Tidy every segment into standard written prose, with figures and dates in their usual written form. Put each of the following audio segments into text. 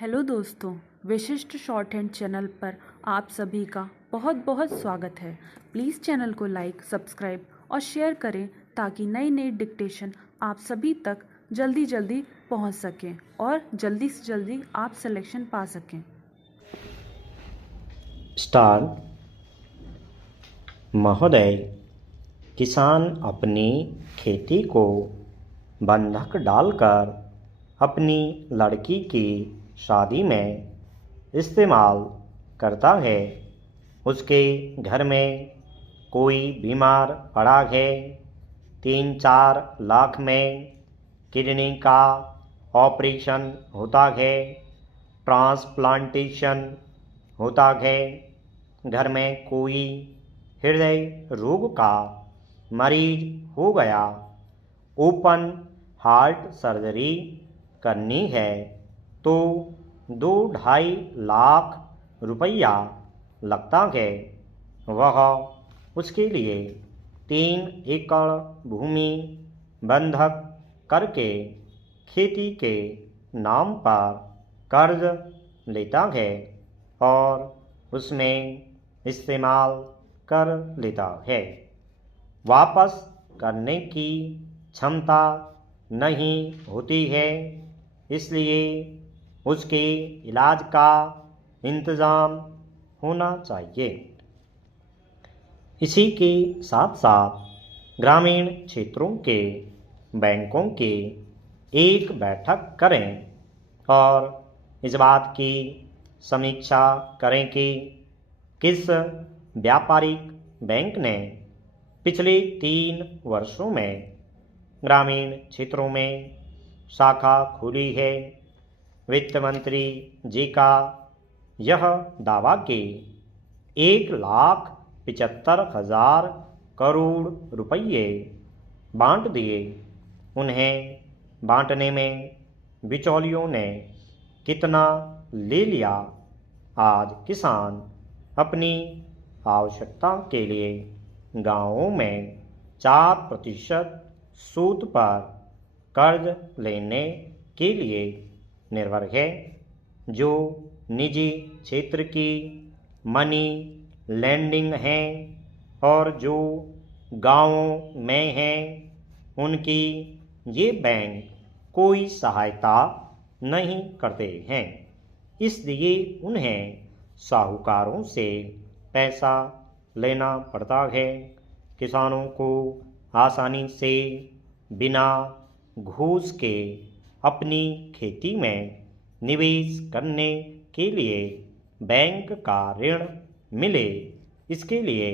Hello दोस्तों, विशिष्ट short hand channel पर आप सभी का बहुत बहुत स्वागत है। प्लीज़ चैनल को लाइक, सब्सक्राइब और शेयर करें ताकि नई नई डिक्टेशन आप सभी तक जल्दी जल्दी पहुंच सकें और जल्दी से जल्दी आप सिलेक्शन पा सकें। स्टार्ट। महोदय, किसान अपनी खेती को बंधक डालकर अपनी लड़की की शादी में इस्तेमाल करता है। उसके घर में कोई बीमार पड़ा है। 3-4 लाख में किडनी का ऑपरेशन होता है, ट्रांसप्लांटेशन होता है। घर में कोई हृदय रोग का मरीज हो गया, ओपन हार्ट सर्जरी करनी है तो 2-2.5 लाख रुपया लगता है। वह उसके लिए 3 एकड़ भूमि बंधक करके खेती के नाम पर कर्ज लेता है और उसमें इस्तेमाल कर लेता है। वापस करने की क्षमता नहीं होती है, इसलिए उसके इलाज का इंतज़ाम होना चाहिए। इसी के साथ साथ ग्रामीण क्षेत्रों के बैंकों की एक बैठक करें और इस बात की समीक्षा करें कि किस व्यापारिक बैंक ने पिछले 3 वर्षों में ग्रामीण क्षेत्रों में शाखा खोली है। वित्त मंत्री जी का यह दावा कि 1,75,000 करोड़ रुपये बांट दिए। उन्हें बांटने में बिचौलियों ने कितना ले लिया? आज किसान अपनी आवश्यकता के लिए गांवों में 4% सूद पर कर्ज लेने के लिए निर्भर है। जो निजी क्षेत्र की मनी लेंडिंग हैं और जो गांवों में हैं, उनकी ये बैंक कोई सहायता नहीं करते हैं। इसलिए उन्हें साहूकारों से पैसा लेना पड़ता है। किसानों को आसानी से बिना घूस के अपनी खेती में निवेश करने के लिए बैंक का ऋण मिले, इसके लिए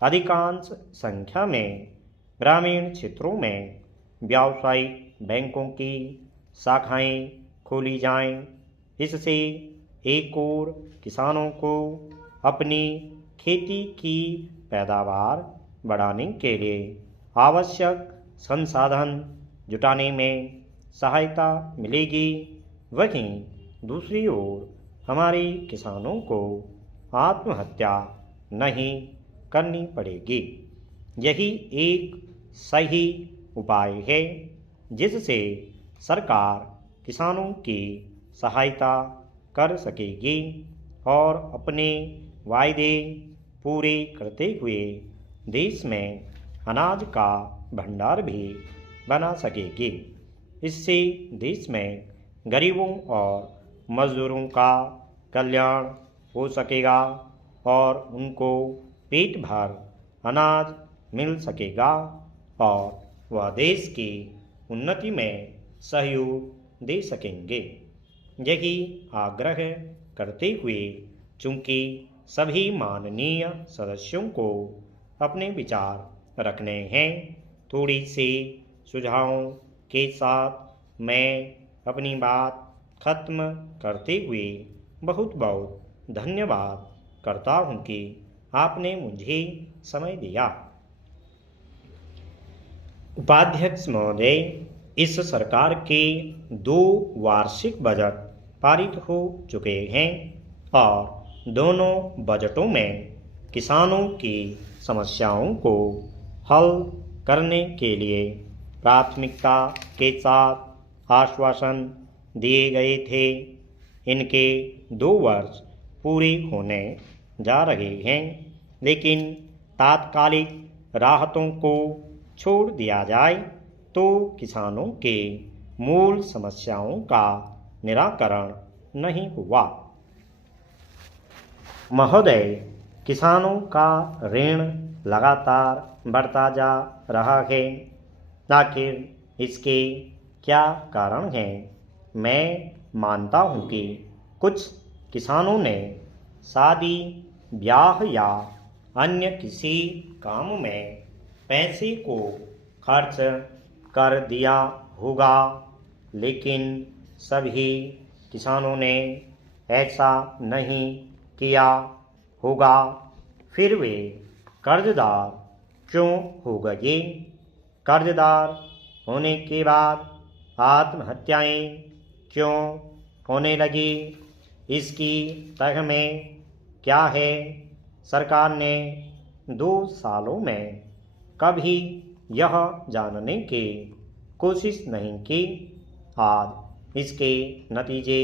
अधिकांश संख्या में ग्रामीण क्षेत्रों में व्यावसायिक बैंकों की शाखाएं खोली जाएं। इससे एक ओर किसानों को अपनी खेती की पैदावार बढ़ाने के लिए आवश्यक संसाधन जुटाने में सहायता मिलेगी, वहीं दूसरी ओर हमारे किसानों को आत्महत्या नहीं करनी पड़ेगी। यही एक सही उपाय है जिससे सरकार किसानों की सहायता कर सकेगी और अपने वायदे पूरे करते हुए देश में अनाज का भंडार भी बना सकेगी। इससे देश में गरीबों और मजदूरों का कल्याण हो सकेगा और उनको पेट भर अनाज मिल सकेगा और वह देश की उन्नति में सहयोग दे सकेंगे। यही आग्रह करते हुए, चूँकि सभी माननीय सदस्यों को अपने विचार रखने हैं, थोड़ी सी सुझावों के साथ मैं अपनी बात खत्म करते हुए बहुत बहुत धन्यवाद करता हूँ कि आपने मुझे समय दिया। उपाध्यक्ष महोदय, इस सरकार के 2 वार्षिक बजट पारित हो चुके हैं और दोनों बजटों में किसानों की समस्याओं को हल करने के लिए प्राथमिकता के साथ आश्वासन दिए गए थे। इनके 2 वर्ष पूरे होने जा रहे हैं, लेकिन तात्कालिक राहतों को छोड़ दिया जाए तो किसानों के मूल समस्याओं का निराकरण नहीं हुआ। महोदय, किसानों का ऋण लगातार बढ़ता जा रहा है। आखिर इसके क्या कारण हैं? मैं मानता हूँ कि कुछ किसानों ने शादी ब्याह या अन्य किसी काम में पैसे को खर्च कर दिया होगा, लेकिन सभी किसानों ने ऐसा नहीं किया होगा। फिर वे कर्जदार क्यों हो गए? कर्जदार होने के बाद आत्महत्याएं क्यों होने लगी? इसकी तह में क्या है? सरकार ने 2 सालों में कभी यह जानने की कोशिश नहीं की। आज इसके नतीजे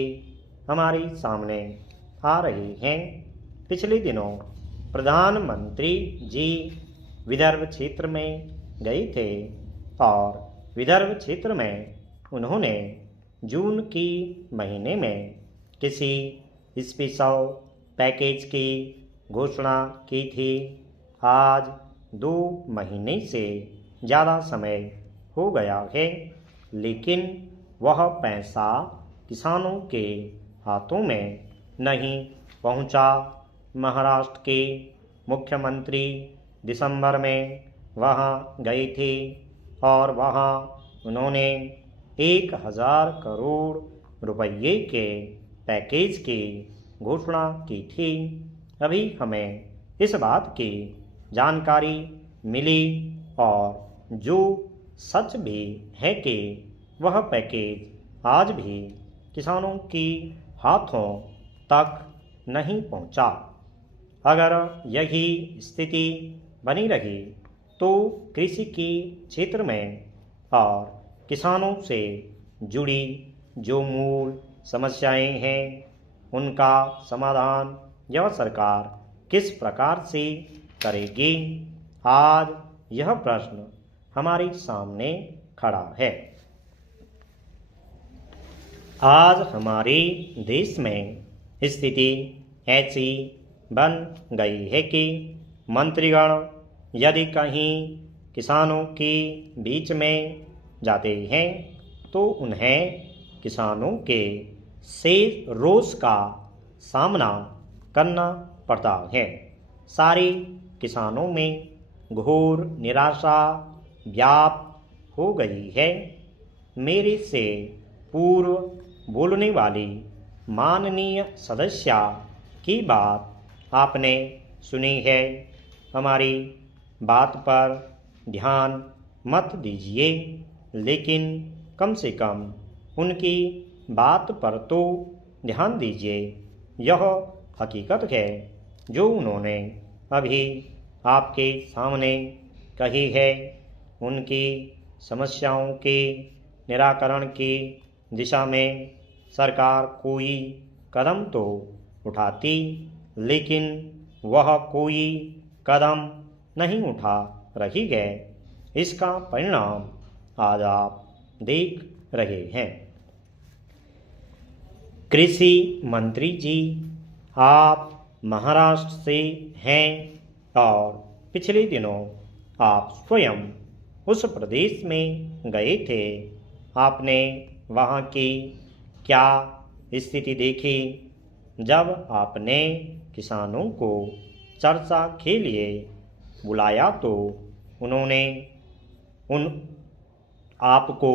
हमारे सामने आ रहे हैं। पिछले दिनों प्रधानमंत्री जी विदर्भ क्षेत्र में गए थे और विदर्भ क्षेत्र में उन्होंने जून की महीने में किसी स्पेशल पैकेज की घोषणा की थी। आज 2 महीने से ज़्यादा समय हो गया है, लेकिन वह पैसा किसानों के हाथों में नहीं पहुंचा। महाराष्ट्र के मुख्यमंत्री दिसंबर में वहां गए थे और वहां उन्होंने 1000 करोड़ रुपये के पैकेज की घोषणा की थी। अभी हमें इस बात की जानकारी मिली और जो सच भी है कि वह पैकेज आज भी किसानों की हाथों तक नहीं पहुंचा। अगर यही स्थिति बनी रही तो कृषि के क्षेत्र में और किसानों से जुड़ी जो मूल समस्याएं हैं उनका समाधान यह सरकार किस प्रकार से करेगी? आज यह प्रश्न हमारे सामने खड़ा है। आज हमारे देश में स्थिति ऐसी बन गई है कि मंत्रीगण यदि कहीं किसानों के बीच में जाते हैं तो उन्हें किसानों के शेष रोष का सामना करना पड़ता है। सारे किसानों में घोर निराशा व्याप्त हो गई है। मेरे से पूर्व बोलने वाली माननीय सदस्या की बात आपने सुनी है। हमारी बात पर ध्यान मत दीजिए, लेकिन कम से कम उनकी बात पर तो ध्यान दीजिए। यह हकीकत है जो उन्होंने अभी आपके सामने कही है। उनकी समस्याओं के निराकरण की दिशा में सरकार कोई कदम तो उठाती, लेकिन वह कोई कदम नहीं उठा रही है। इसका परिणाम आज आप देख रहे हैं। कृषि मंत्री जी, आप महाराष्ट्र से हैं और पिछले दिनों आप स्वयं उस प्रदेश में गए थे। आपने वहाँ की क्या स्थिति देखी? जब आपने किसानों को चर्चा के लिए बुलाया तो उन्होंने आपको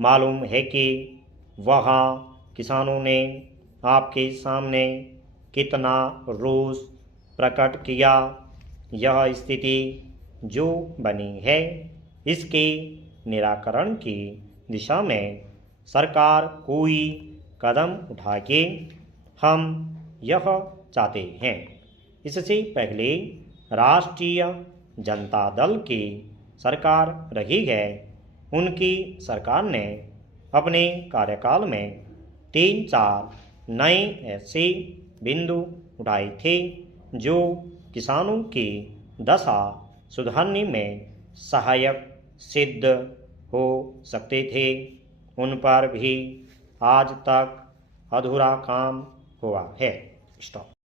मालूम है कि वहाँ किसानों ने आपके सामने कितना रोष प्रकट किया। यह स्थिति जो बनी है इसके निराकरण की दिशा में सरकार कोई कदम उठाए, हम यह चाहते हैं। इससे पहले राष्ट्रीय जनता दल की सरकार रही है। उनकी सरकार ने अपने कार्यकाल में 3-4 नए ऐसे बिंदु उठाए थे जो किसानों की दशा सुधारने में सहायक सिद्ध हो सकते थे, उन पर भी आज तक अधूरा काम हुआ है। स्टॉप।